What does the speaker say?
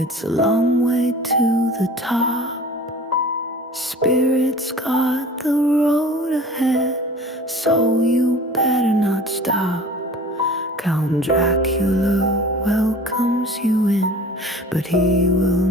It's a long way to the top. Spirit's got the road ahead, so you better not stop. Count Dracula welcomes you in, but he will